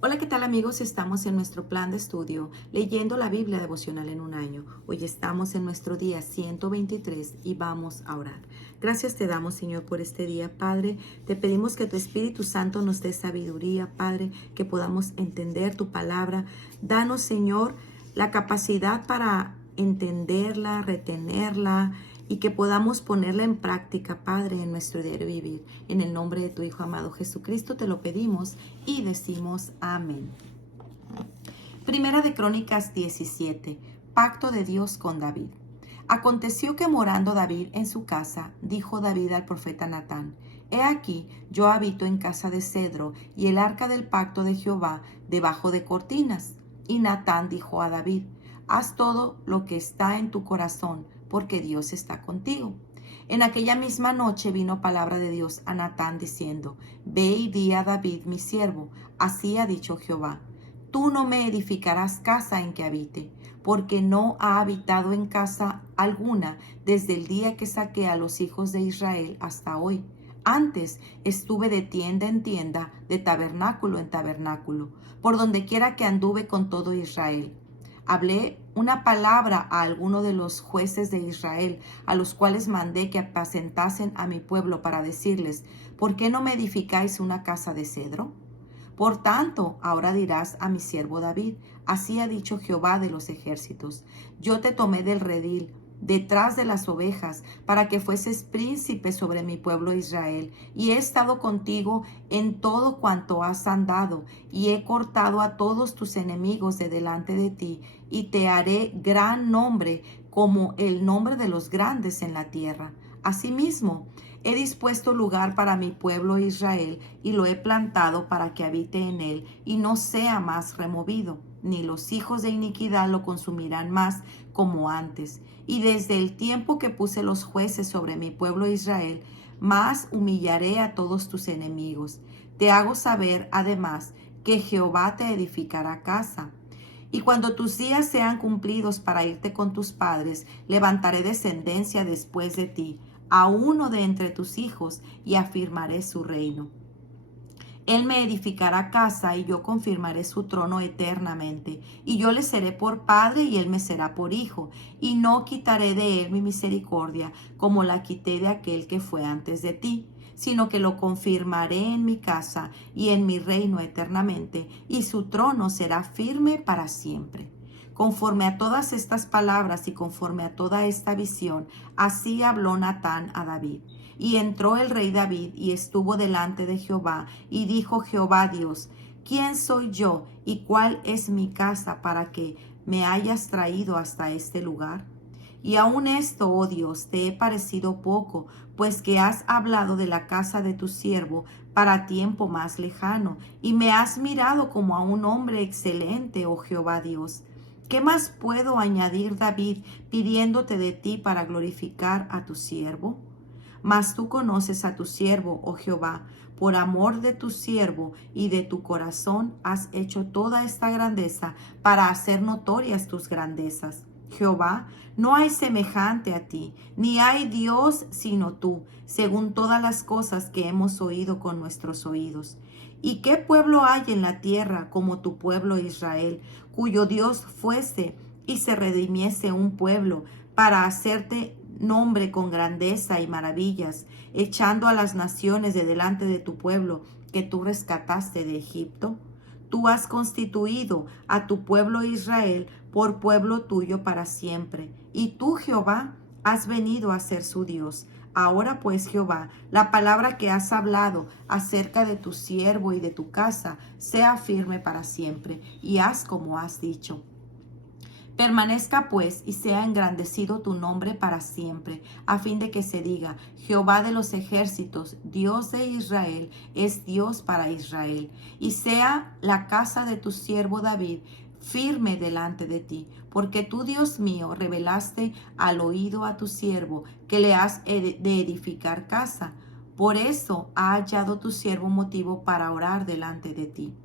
Hola, ¿qué tal amigos? Estamos en nuestro plan de estudio leyendo la Biblia devocional en un año. Hoy estamos en nuestro día 123 y vamos a orar. Gracias te damos, Señor, por este día, Padre. Te pedimos que tu Espíritu Santo nos dé sabiduría, Padre, que podamos entender tu palabra. Danos, Señor, la capacidad para entenderla, retenerla y que podamos ponerla en práctica, Padre, en nuestro diario vivir. En el nombre de tu Hijo amado Jesucristo te lo pedimos y decimos amén. Primera de Crónicas 17. Pacto de Dios con David. Aconteció que morando David en su casa, dijo David al profeta Natán: He aquí, yo habito en casa de cedro, y el arca del pacto de Jehová debajo de cortinas. Y Natán dijo a David: Haz todo lo que está en tu corazón, porque Dios está contigo. En aquella misma noche vino palabra de Dios a Natán diciendo: Ve y di a David mi siervo, así ha dicho Jehová: Tú no me edificarás casa en que habite, porque no ha habitado en casa alguna desde el día que saqué a los hijos de Israel hasta hoy. Antes estuve de tienda en tienda, de tabernáculo en tabernáculo, por donde quiera que anduve con todo Israel. Hablé una palabra a alguno de los jueces de Israel, a los cuales mandé que apacentasen a mi pueblo, para decirles: ¿Por qué no me edificáis una casa de cedro? Por tanto, ahora dirás a mi siervo David: Así ha dicho Jehová de los ejércitos: Yo te tomé del redil, detrás de las ovejas, para que fueses príncipe sobre mi pueblo Israel, y he estado contigo en todo cuanto has andado, y he cortado a todos tus enemigos de delante de ti, y te haré gran nombre, como el nombre de los grandes en la tierra. Asimismo, he dispuesto lugar para mi pueblo Israel, y lo he plantado para que habite en él, y no sea más removido, ni los hijos de iniquidad lo consumirán más como antes. Y desde el tiempo que puse los jueces sobre mi pueblo Israel, más humillaré a todos tus enemigos. Te hago saber, además, que Jehová te edificará casa. Y cuando tus días sean cumplidos para irte con tus padres, levantaré descendencia después de ti, a uno de entre tus hijos, y afirmaré su reino. Él me edificará casa, y yo confirmaré su trono eternamente. Y yo le seré por padre, y él me será por hijo. Y no quitaré de él mi misericordia, como la quité de aquel que fue antes de ti, sino que lo confirmaré en mi casa y en mi reino eternamente, y su trono será firme para siempre. Conforme a todas estas palabras y conforme a toda esta visión, así habló Natán a David. Y entró el rey David y estuvo delante de Jehová, y dijo Jehová Dios: ¿Quién soy yo y cuál es mi casa para que me hayas traído hasta este lugar? Y aun esto, oh Dios, te he parecido poco, pues que has hablado de la casa de tu siervo para tiempo más lejano, y me has mirado como a un hombre excelente, oh Jehová Dios. ¿Qué más puedo añadir, David, pidiéndote de ti para glorificar a tu siervo? Mas tú conoces a tu siervo, oh Jehová. Por amor de tu siervo y de tu corazón has hecho toda esta grandeza, para hacer notorias tus grandezas. Jehová, no hay semejante a ti, ni hay Dios sino tú, según todas las cosas que hemos oído con nuestros oídos. ¿Y qué pueblo hay en la tierra como tu pueblo Israel, cuyo Dios fuese y se redimiese un pueblo, para hacerte nombre con grandeza y maravillas, echando a las naciones de delante de tu pueblo, que tú rescataste de Egipto? Tú has constituido a tu pueblo Israel por pueblo tuyo para siempre, y tú, Jehová, has venido a ser su Dios. Ahora pues, Jehová, la palabra que has hablado acerca de tu siervo y de tu casa sea firme para siempre, y haz como has dicho. Permanezca pues y sea engrandecido tu nombre para siempre, a fin de que se diga: Jehová de los ejércitos, Dios de Israel, es Dios para Israel. Y sea la casa de tu siervo David firme delante de ti, porque tú, Dios mío, revelaste al oído a tu siervo que le has de edificar casa. Por eso ha hallado tu siervo motivo para orar delante de ti.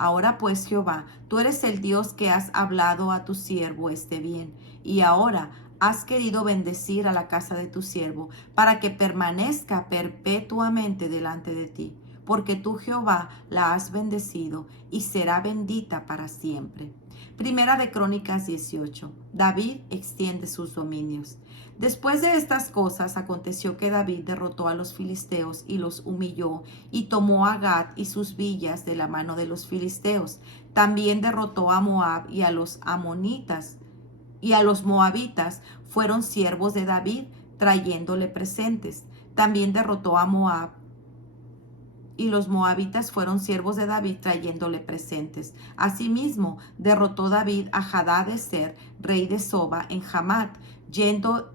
Ahora pues, Jehová, tú eres el Dios que has hablado a tu siervo este bien, y ahora has querido bendecir a la casa de tu siervo, para que permanezca perpetuamente delante de ti. porque tú, Jehová, la has bendecido y será bendita para siempre. Primera de Crónicas 18. David extiende sus dominios. Después de estas cosas aconteció que David derrotó a los filisteos y los humilló, y tomó a Gat y sus villas de la mano de los filisteos. También derrotó a Moab, y a los amonitas y a los moabitas fueron siervos de David, trayéndole presentes. También derrotó a Moab, y los moabitas fueron siervos de David, trayéndole presentes. Asimismo, derrotó David a Hadad-ezer, rey de Soba, en Hamat, yendo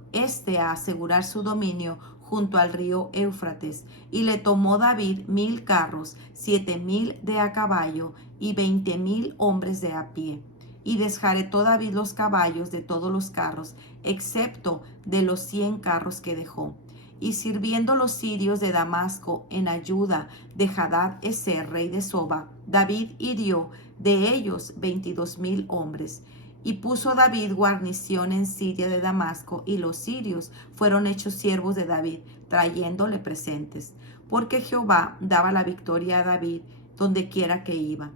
a asegurar su dominio junto al río Éufrates. Y le tomó David 1000 carros, 7000 de a caballo y 20,000 hombres de a pie. Y desjaretó David los caballos de todos los carros, excepto de los 100 carros que dejó. Y sirviendo los sirios de Damasco en ayuda de Hadad-ezer, rey de Soba, David hirió de ellos 22,000 hombres. Y puso David guarnición en Siria de Damasco, y los sirios fueron hechos siervos de David, trayéndole presentes, porque Jehová daba la victoria a David donde quiera que iba.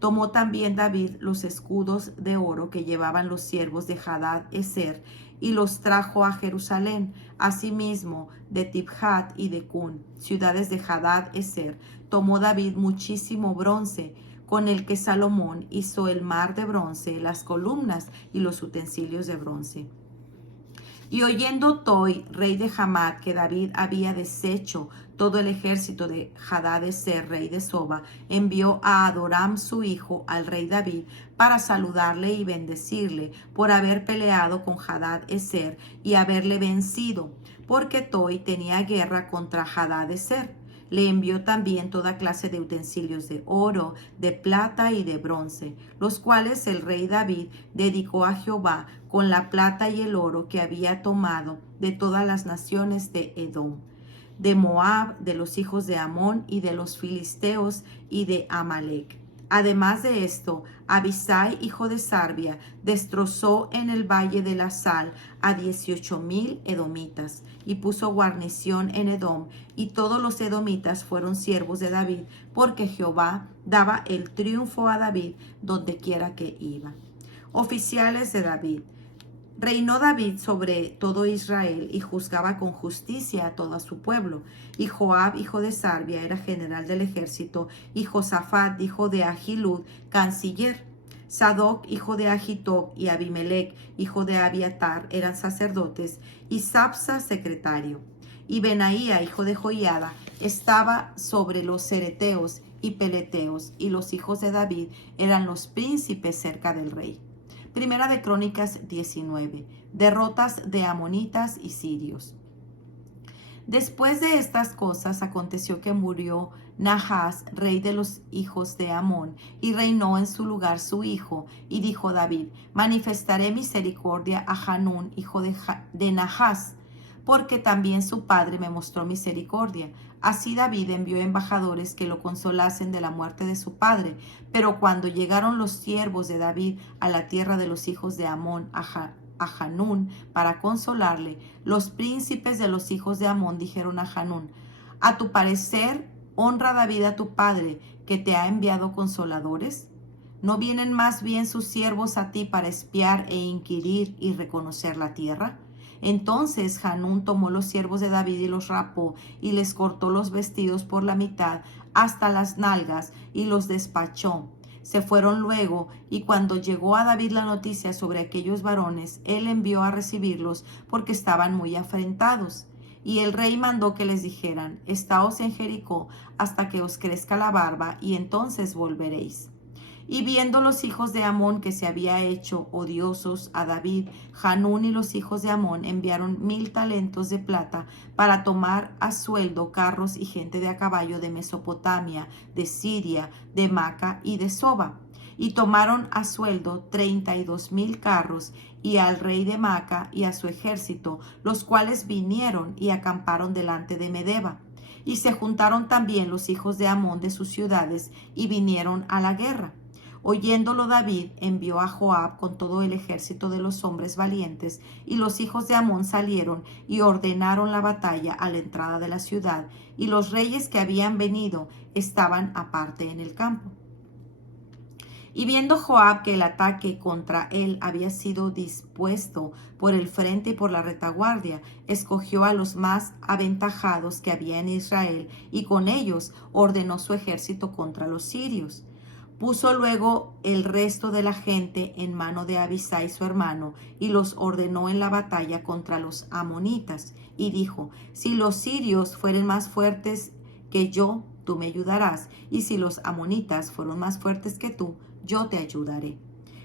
Tomó también David los escudos de oro que llevaban los siervos de Hadad-ezer, y los trajo a Jerusalén. Asimismo, de Tibhat y de Cun, ciudades de Hadad-ezer, tomó David muchísimo bronce, con el que Salomón hizo el mar de bronce, las columnas y los utensilios de bronce. Y oyendo Toi, rey de Hamat, que David había deshecho todo el ejército de Hadad-ezer, rey de Soba, envió a Adoram su hijo al rey David para saludarle y bendecirle por haber peleado con Hadad-ezer y haberle vencido, porque Toi tenía guerra contra Hadad-ezer. Le envió también toda clase de utensilios de oro, de plata y de bronce, los cuales el rey David dedicó a Jehová con la plata y el oro que había tomado de todas las naciones de Edom, de Moab, de los hijos de Amón y de los filisteos y de Amalec. Además de esto, Abisai, hijo de Sarbia, destrozó en el valle de la Sal a 18,000 edomitas y puso guarnición en Edom, y todos los edomitas fueron siervos de David, porque Jehová daba el triunfo a David donde quiera que iba. Oficiales de David. Reinó David sobre todo Israel y juzgaba con justicia a todo su pueblo. Y Joab, hijo de Sarbia, era general del ejército, y Josafat, hijo de Ahilud, canciller. Sadoc, hijo de Ahitob, y Abimelech, hijo de Abiatar, eran sacerdotes, y Sapsa, secretario. Y Benaía, hijo de Joiada, estaba sobre los cereteos y peleteos, y los hijos de David eran los príncipes cerca del rey. Primera de Crónicas 19. Derrotas de amonitas y sirios. Después de estas cosas aconteció que murió Nahas, rey de los hijos de Amón, y reinó en su lugar su hijo. Y dijo David: manifestaré misericordia a Hanún, hijo de Nahas, porque también su padre me mostró misericordia. Así David envió embajadores que lo consolasen de la muerte de su padre. Pero cuando llegaron los siervos de David a la tierra de los hijos de Amón, a Hanún, para consolarle, los príncipes de los hijos de Amón dijeron a Hanún: ¿a tu parecer honra David a tu padre, que te ha enviado consoladores? ¿No vienen más bien sus siervos a ti para espiar e inquirir y reconocer la tierra? Entonces Hanún tomó los siervos de David y los rapó, y les cortó los vestidos por la mitad hasta las nalgas, y los despachó. Se fueron luego, y cuando llegó a David la noticia sobre aquellos varones, él envió a recibirlos, porque estaban muy afrentados. Y el rey mandó que les dijeran: estaos en Jericó hasta que os crezca la barba, y entonces volveréis. Y viendo los hijos de Amón que se había hecho odiosos a David, Hanún y los hijos de Amón enviaron 1000 talentos de plata para tomar a sueldo carros y gente de a caballo de Mesopotamia, de Siria, de Maca y de Soba. Y tomaron a sueldo 32,000 carros y al rey de Maca y a su ejército, los cuales vinieron y acamparon delante de Medeba. Y se juntaron también los hijos de Amón de sus ciudades y vinieron a la guerra. Oyéndolo David envió a Joab con todo el ejército de los hombres valientes, y los hijos de Amón salieron y ordenaron la batalla a la entrada de la ciudad, y los reyes que habían venido estaban aparte en el campo. Y viendo Joab que el ataque contra él había sido dispuesto por el frente y por la retaguardia, escogió a los más aventajados que había en Israel, y con ellos ordenó su ejército contra los sirios. Puso luego el resto de la gente en mano de Abisai su hermano, y los ordenó en la batalla contra los amonitas. Y dijo: si los sirios fueren más fuertes que yo, tú me ayudarás, y si los amonitas fueron más fuertes que tú, yo te ayudaré.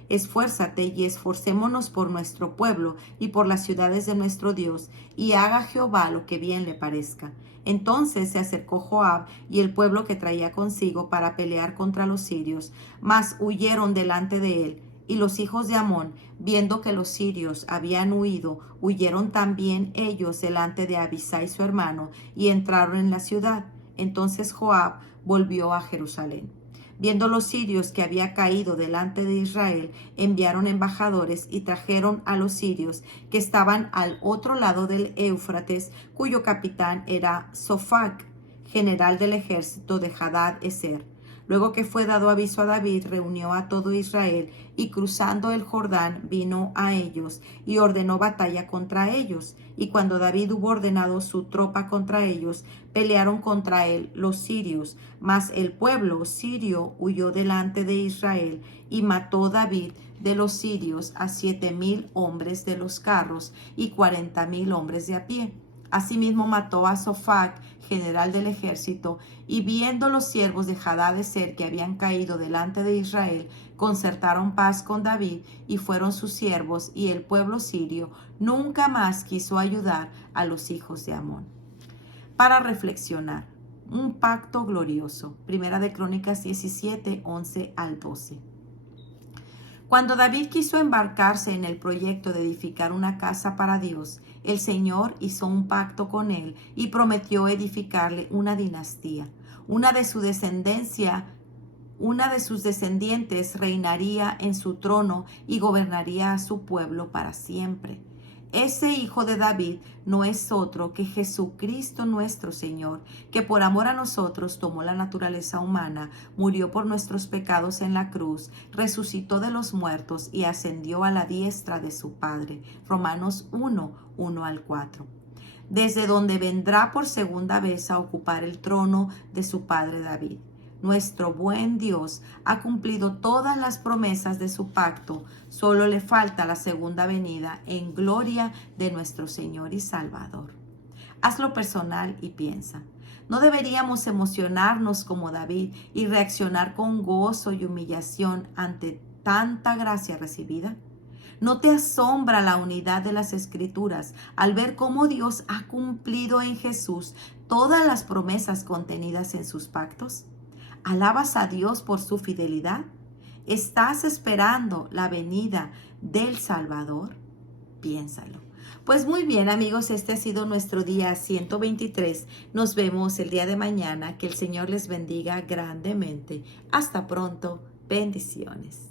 Esfuérzate y esforcémonos por nuestro pueblo y por las ciudades de nuestro Dios, y haga Jehová lo que bien le parezca. Entonces se acercó Joab y el pueblo que traía consigo para pelear contra los sirios, mas huyeron delante de él. Y los hijos de Amón, viendo que los sirios habían huido, huyeron también ellos delante de Abisai su hermano, y entraron en la ciudad. Entonces Joab volvió a Jerusalén. Viendo los sirios que había caído delante de Israel, enviaron embajadores y trajeron a los sirios que estaban al otro lado del Éufrates, cuyo capitán era Sofac, general del ejército de Hadad-ezer. Luego que fue dado aviso a David, reunió a todo Israel, y cruzando el Jordán vino a ellos y ordenó batalla contra ellos. Y cuando David hubo ordenado su tropa contra ellos, pelearon contra él los sirios. Mas el pueblo sirio huyó delante de Israel, y mató David de los sirios a 7,000 hombres de los carros y 40,000 hombres de a pie. Asimismo mató a Sofac, general del ejército, y viendo los siervos de Hadad-ezer que habían caído delante de Israel, concertaron paz con David, y fueron sus siervos, y el pueblo sirio nunca más quiso ayudar a los hijos de Amón. Para reflexionar, un pacto glorioso. Primera de Crónicas 17, 11 al 12. Cuando David quiso embarcarse en el proyecto de edificar una casa para Dios, el Señor hizo un pacto con él y prometió edificarle una dinastía. Una de sus descendientes reinaría en su trono y gobernaría a su pueblo para siempre. Ese hijo de David no es otro que Jesucristo nuestro Señor, que por amor a nosotros tomó la naturaleza humana, murió por nuestros pecados en la cruz, resucitó de los muertos y ascendió a la diestra de su Padre. Romanos 1, 1 al 4. Desde donde vendrá por segunda vez a ocupar el trono de su padre David. Nuestro buen Dios ha cumplido todas las promesas de su pacto. Solo le falta la segunda venida en gloria de nuestro Señor y Salvador. Hazlo personal y piensa. ¿No deberíamos emocionarnos como David y reaccionar con gozo y humillación ante tanta gracia recibida? ¿No te asombra la unidad de las Escrituras al ver cómo Dios ha cumplido en Jesús todas las promesas contenidas en sus pactos? ¿Alabas a Dios por su fidelidad? ¿Estás esperando la venida del Salvador? Piénsalo. Pues muy bien, amigos, este ha sido nuestro día 123. Nos vemos el día de mañana. Que el Señor les bendiga grandemente. Hasta pronto. Bendiciones.